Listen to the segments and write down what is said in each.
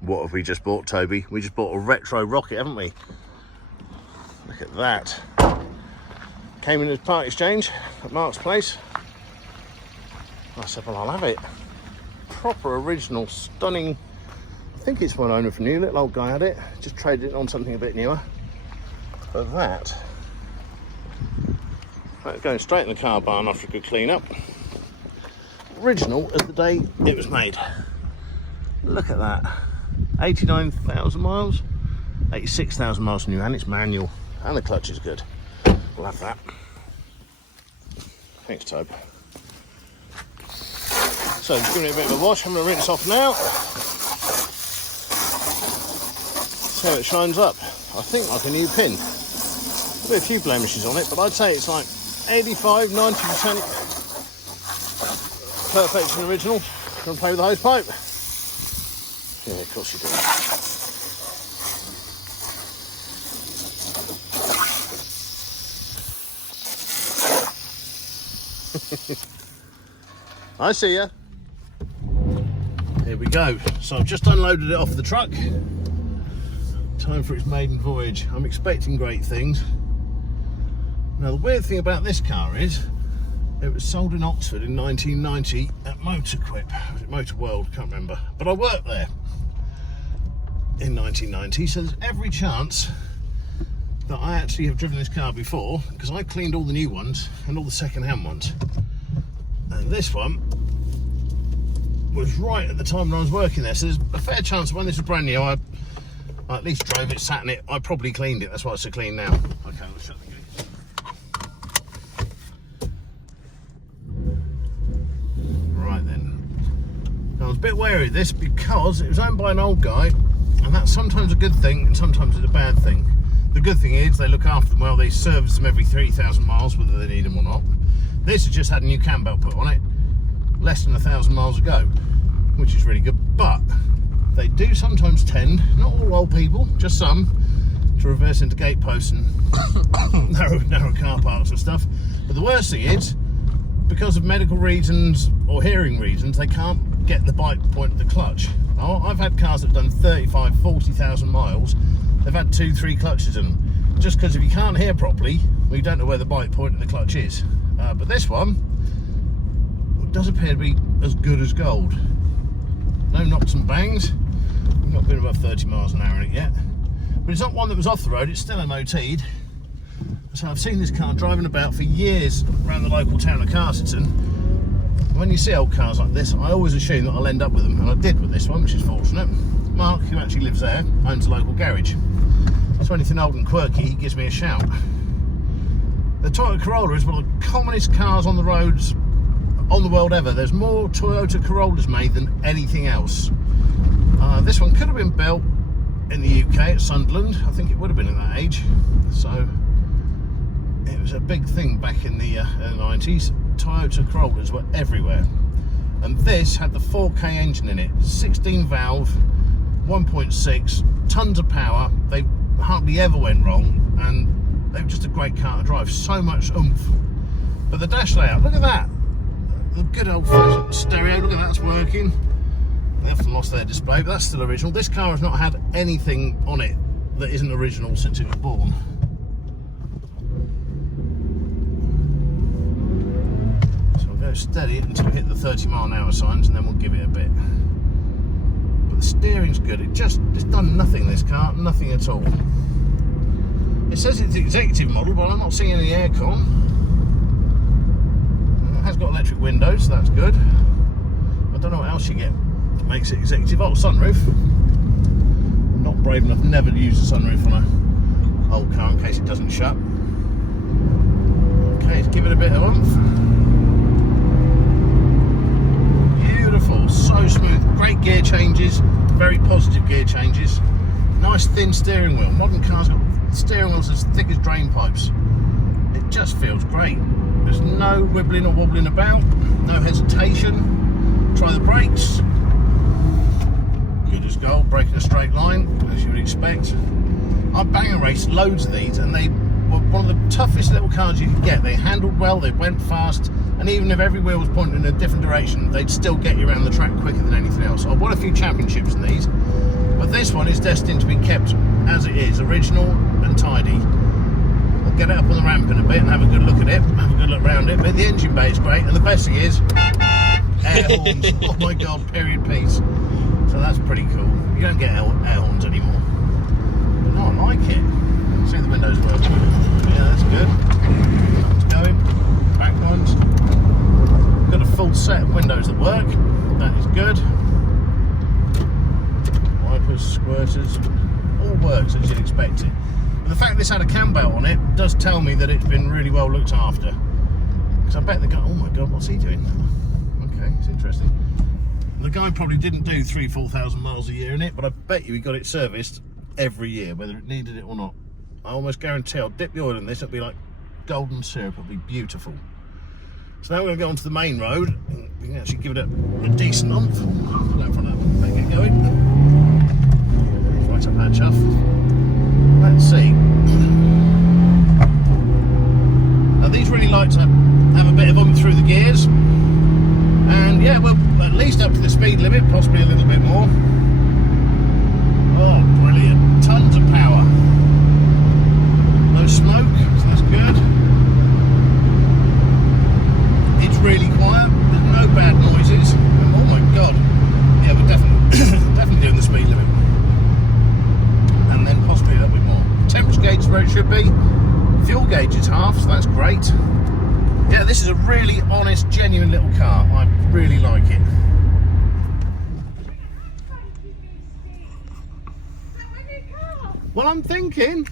What have we just bought, Toby? We just bought a retro rocket, haven't we? Look at that. Came in as part exchange at Mark's place. I said, well, I'll have it. Proper original, stunning. I think it's one owner from new. Little old guy had it. Just traded it on something a bit newer. But that's going straight in the car barn after a good clean up. Original as the day it was made. Look at that. 89,000 miles, 86,000 miles new, and it's manual, and the clutch is good. We'll have that. Thanks, Tobe. So just giving it a bit of a wash. I'm going to rinse off now. See how it shines up. I think like a new pin. There'll be a few blemishes on it, but I'd say it's like 85, 90% perfect and original. Gonna play with the hose pipe. Yeah, of course you do. I see ya. Here we go. So I've just unloaded it off the truck. Time for its maiden voyage. I'm expecting great things. Now the weird thing about this car is it was sold in Oxford in 1990 at Motorquip, was it Motor World, can't remember, but I worked there in 1990, so there's every chance that I actually have driven this car before, because I cleaned all the new ones and all the second-hand ones, and this one was right at the time when I was working there, so there's a fair chance when this was brand new I at least drove it, sat in it, I probably cleaned it. That's why it's so clean now. Okay, let's shut the gate. I was a bit wary of this because it was owned by an old guy, and that's sometimes a good thing and sometimes it's a bad thing. The good thing is they look after them well, they service them every 3,000 miles whether they need them or not. This has just had a new cam belt put on it less than 1,000 miles ago, which is really good, but they do sometimes tend, not all old people, just some, to reverse into gate posts and narrow car parks and stuff. But the worst thing is, because of medical reasons or hearing reasons, they can't get the bike point of the clutch. I've had cars that have done 35, 40,000 miles. They've had 2-3 clutches in them. Just because if you can't hear properly, well, you don't know where the bike point of the clutch is. But this one does appear to be as good as gold. No knocks and bangs. We've not been above 30 miles an hour in it yet. But it's not one that was off the road, it's still MOT'd. So I've seen this car driving about for years around the local town of Carsington. When you see old cars like this, I always assume that I'll end up with them, and I did with this one, which is fortunate. Mark, who actually lives there, owns a local garage. So anything old and quirky, he gives me a shout. The Toyota Corolla is one of the commonest cars on the roads on the world ever. There's more Toyota Corollas made than anything else. This one could have been built in the UK at Sunderland. I think it would have been in that age. So it was a big thing back in the 90s. Toyota Corollas were everywhere, and this had the 4K engine in it, 16 valve, 1.6, tons of power. They hardly ever went wrong, and they were just a great car to drive, so much oomph. But the dash layout, look at that, the good old fashioned stereo, look at that's working. They often lost their display, but that's still original. This car has not had anything on it that isn't original since it was born. Steady it until we hit the 30-mile-an-hour signs, and then we'll give it a bit. But the steering's good. It's done nothing, this car, nothing at all. It says it's the executive model, but I'm not seeing any aircon. It has got electric windows, so that's good. I don't know what else you get that makes it executive. Oh, sunroof. I'm not brave enough never to use the sunroof on an old car in case it doesn't shut. Okay, let's give it a bit of oomph. So smooth, great gear changes, very positive gear changes, nice thin steering wheel. Modern cars got steering wheels as thick as drain pipes. It just feels great. There's no wibbling or wobbling about, no hesitation. Try the brakes, good as gold, braking a straight line as you would expect. I bang and race loads of these, and they one of the toughest little cars you could get. They handled well, they went fast, and even if every wheel was pointing in a different direction, they'd still get you around the track quicker than anything else. I've won a few championships in these, but this one is destined to be kept as it is, original and tidy. I'll get it up on the ramp in a bit and have a good look at it, have a good look around it. But the engine bay is great, and the best thing is air horns. Oh my god, period piece. So that's pretty cool. You don't get air horns anymore. But no, I like it. See the windows working. Yeah, that's good. It's going. Back ones. Got a full set of windows that work. That is good. Wipers, squirters, all works as you'd expect it. But the fact this had a cam belt on it does tell me that it's been really well looked after. Because I bet the guy, oh my god, what's he doing? Okay, it's interesting. The guy probably didn't do 3,000–4,000 miles a year in it, but I bet you he got it serviced every year, whether it needed it or not. I almost guarantee I'll dip the oil in this, it'll be like golden syrup, it'll be beautiful. So now we're going to go onto the main road, and we can actually give it a decent umph. Pull out in front of that, get going. Right up our chuff. Let's see. Now these really like to have a bit of umph through the gears. And yeah, we're at least up to the speed limit, possibly a little bit more. Oh, brilliant. Tons of power. No smoke, so that's good. It's really quiet, there's no bad noises. And oh my god. Yeah, we're definitely doing the speed limit. And then possibly a little bit more. Temperature gauge is where it should be. Fuel gauge is half, so that's great. Yeah, this is a really honest, genuine little car. I really like it. Well, I'm thinking,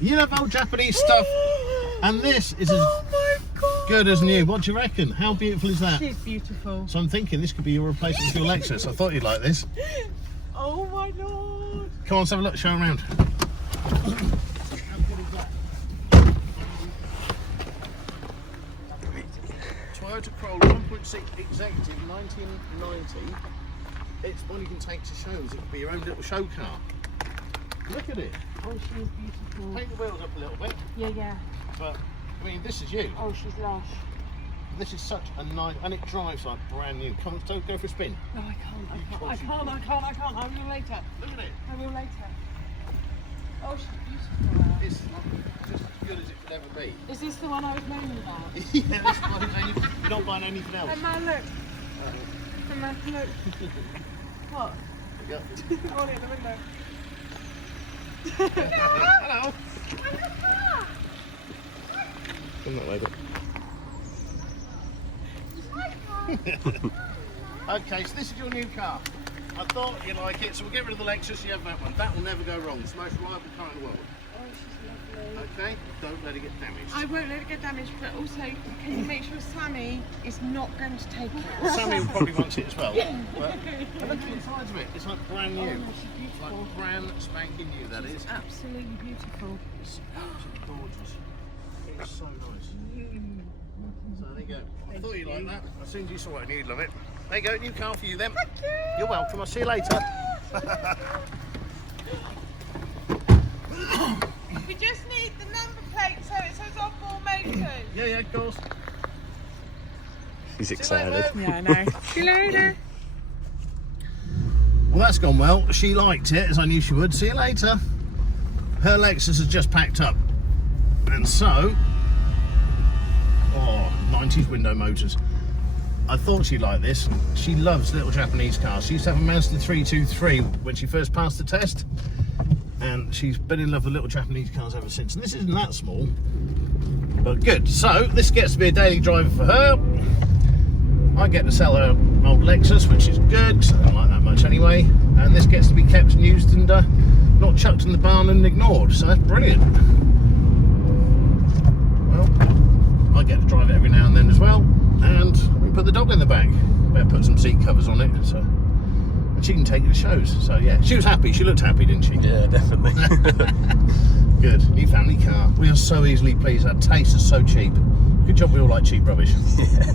you love old Japanese stuff, and this is as good as new. What do you reckon? How beautiful is that? She's beautiful. So I'm thinking this could be your replacement for your Lexus. I thought you'd like this. Oh my lord. Come on, let's have a look, show around. Toyota Corolla 1.6 Executive 1990. It's one you can take to shows. It could be your own little show car. Look at it. Oh, she's beautiful. Paint the wheels up a little bit. Yeah. But, I mean, this is you. Oh, she's lush. This is such a nice, and it drives like brand new. Come on, go for a spin. No, I can't. I will later. Look at it. I will later. Oh, she's beautiful. It's just as good as it could ever be. Is this the one I was moaning about? Yeah, this one. You're not buying anything else. Emma, look. Emma, look. What? There you go. On it in the window. Hello. Come that way, Okay, so this is your new car. I thought you'd like it, so we'll get rid of the Lexus. You have that one. That will never go wrong. It's the most reliable car in the world. Oh, she's lovely. Okay, don't let it get damaged. I won't let it get damaged, but also, can you make sure Sammy is not going to take it? Well, Sammy will probably want it as well. Yeah. But look at the sides of it. It's like brand new. Oh, no, she's beautiful. It's like brand spanking new, that is. Absolutely beautiful. It's absolutely gorgeous. It's so nice. So there you go. I thought you'd like that. As soon as you saw it, I knew you'd love it. There you go, new car for you then. Thank you. You're welcome. I'll see you later. We just need the number plate so it says Underbody Maiden. Yeah, of course. She's excited. Yeah, I know. See you later. Well, that's gone well. She liked it, as I knew she would. See you later. Her Lexus has just packed up. And so... Oh, 90s window motors. I thought she'd like this. She loves little Japanese cars. She used to have a Mazda 323 when she first passed the test. And she's been in love with little Japanese cars ever since. And this isn't that small, but good. So, this gets to be a daily driver for her. I get to sell her old Lexus, which is good, because I don't like that much anyway. And this gets to be kept and used and not chucked in the barn and ignored. So that's brilliant. Well, I get to drive it every now and then as well. And we put the dog in the back. Better put some seat covers on it, so and she can take you to shows. So yeah, she was happy. She looked happy, didn't she? Yeah, definitely. Good. New family car. We are so easily pleased. Our taste is so cheap. Good job we all like cheap rubbish. Yeah.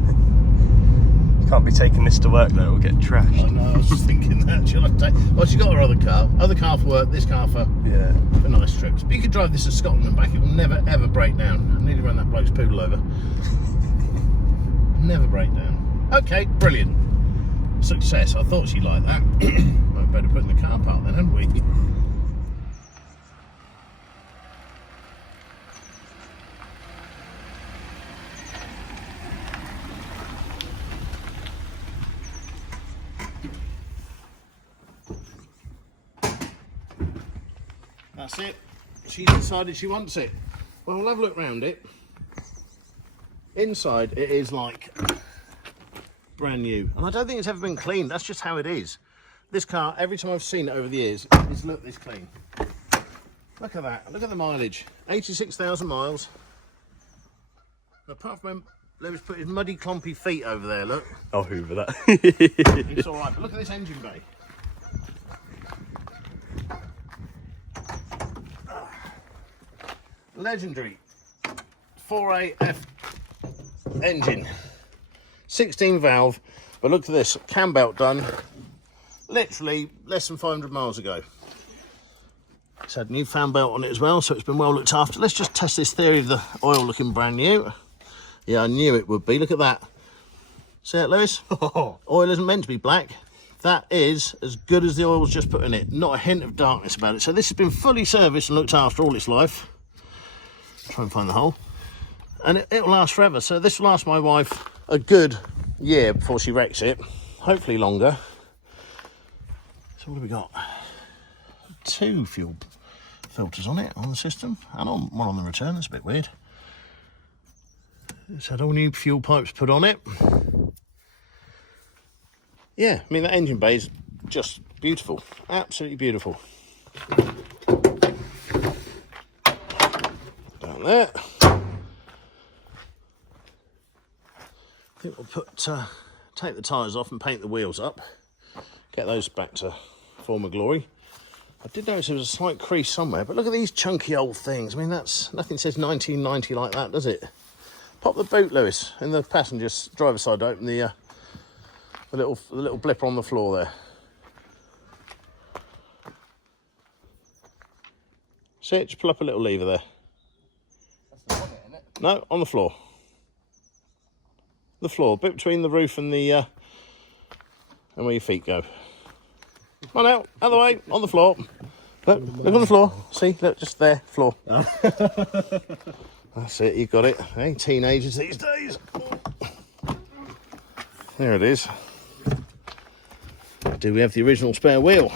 Can't be taking this to work though, we'll get trashed. I know, I was just thinking that. Shall I take... Well, she's got her other car. Other car for work, this car for nice trips. But you could drive this to Scotland and back, it will never ever break down. I nearly ran that bloke's poodle over. Never break down. Okay, brilliant. Success. I thought she'd like that. I'd better put in the car park then, hadn't we? That's it. She's decided she wants it. Well, we'll have a look round it. Inside, it is like brand new. And I don't think it's ever been cleaned. That's just how it is. This car, every time I've seen it over the years, it's looked this clean. Look at that. Look at the mileage. 86,000 miles. And apart from him, Lewis put his muddy, clumpy feet over there, look. I'll hoover that. It's all right, but look at this engine bay. Legendary 4AF engine, 16 valve, but look at this, cam belt done literally less than 500 miles ago. It's had a new fan belt on it as well, so it's been well looked after. Let's just test this theory of the oil looking brand new. Yeah, I knew it would be. Look at that. See it, Lewis? Oil isn't meant to be black. That is as good as the oil was just put in it. Not a hint of darkness about it. So this has been fully serviced and looked after all its life. Try and find the hole. And it'll last forever. So this will last my wife a good year before she wrecks it. Hopefully longer. So what have we got? 2 fuel filters on it, on the system. And one on the return. That's a bit weird. It's had all new fuel pipes put on it. Yeah, I mean, that engine bay is just beautiful. Absolutely beautiful. Down there. I think we'll take the tyres off and paint the wheels up. Get those back to former glory. I did notice there was a slight crease somewhere, but look at these chunky old things. I mean, that's nothing says 1990 like that, does it? Pop the boot, Lewis, in the passenger driver's side. Open the little blipper on the floor there. See it? Just pull up a little lever there. That's the bonnet, isn't it? No, on the floor. The floor, bit between the roof and the and where your feet go. Come on out, out of the way, on the floor. Look on the floor. See, look, just there, floor. That's it, you got it. Hey, teenagers these days. There it is. Do we have the original spare wheel?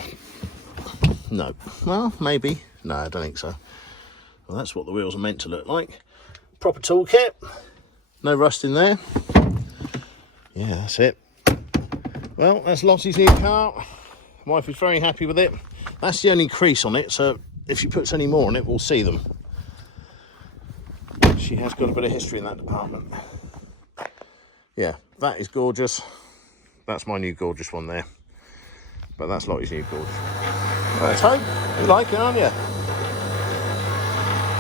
No. Well, maybe. No, I don't think so. Well, that's what the wheels are meant to look like. Proper toolkit. No rust in there. Yeah, that's it. Well, that's Lottie's new car. My wife is very happy with it. That's the only crease on it, so if she puts any more on it, we'll see them. She has got a bit of history in that department. Yeah, that is gorgeous. That's my new gorgeous one there. But that's Lottie's new gorgeous. Let's hope. You like it, aren't you?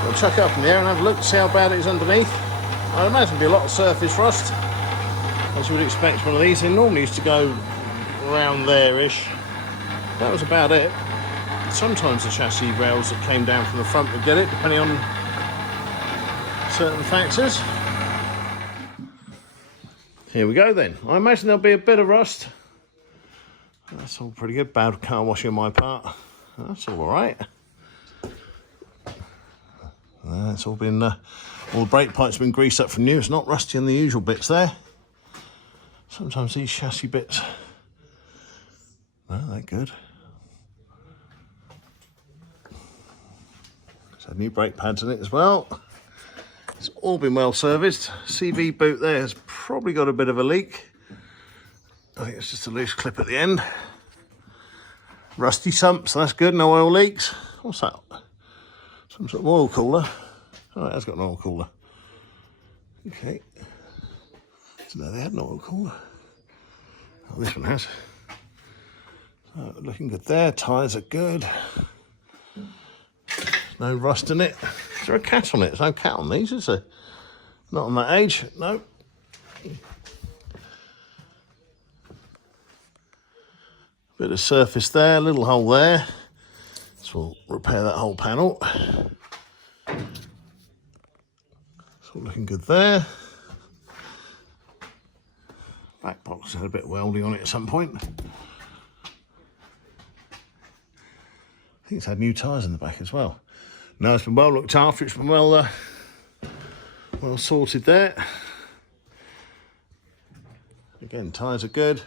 We'll chuck it up in the air and have a look to see how bad it is underneath. I imagine there'll be a lot of surface rust, as you would expect one of these. They normally used to go around there-ish. That was about it. Sometimes the chassis rails that came down from the front would get it, depending on certain factors. Here we go then. I imagine there'll be a bit of rust. That's all pretty good. Bad car washing on my part. That's all right. It's all been, all the brake pipes have been greased up from new. It's not rusty on the usual bits there. Sometimes these chassis bits, no, they're good. It's had new brake pads in it as well. It's all been well serviced. CV boot there has probably got a bit of a leak. I think it's just a loose clip at the end. Rusty sumps, that's good, no oil leaks. What's that? Some sort of oil cooler. Oh, it has got an oil cooler. Okay. So there they had an oil cooler. Oh, this one has. So, looking good there, tyres are good. No rust in it. Is there a cat on it? There's no cat on these, is there? Not on that age, no. Bit of surface there, little hole there. So we'll repair that whole panel. It's all looking good there. Back box had a bit of welding on it at some point. I think it's had new tyres in the back as well. No, it's been well looked after, it's been well sorted there. Again, tyres are good,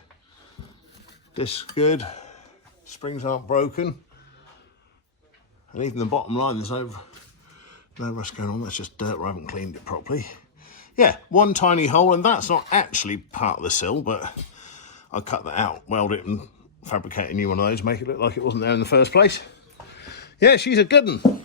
discs good, springs aren't broken. And even the bottom line, there's no rust going on, that's just dirt, I haven't cleaned it properly. Yeah, one tiny hole, and that's not actually part of the sill, but I'll cut that out, weld it and fabricate a new one of those, make it look like it wasn't there in the first place. Yeah, she's a good one.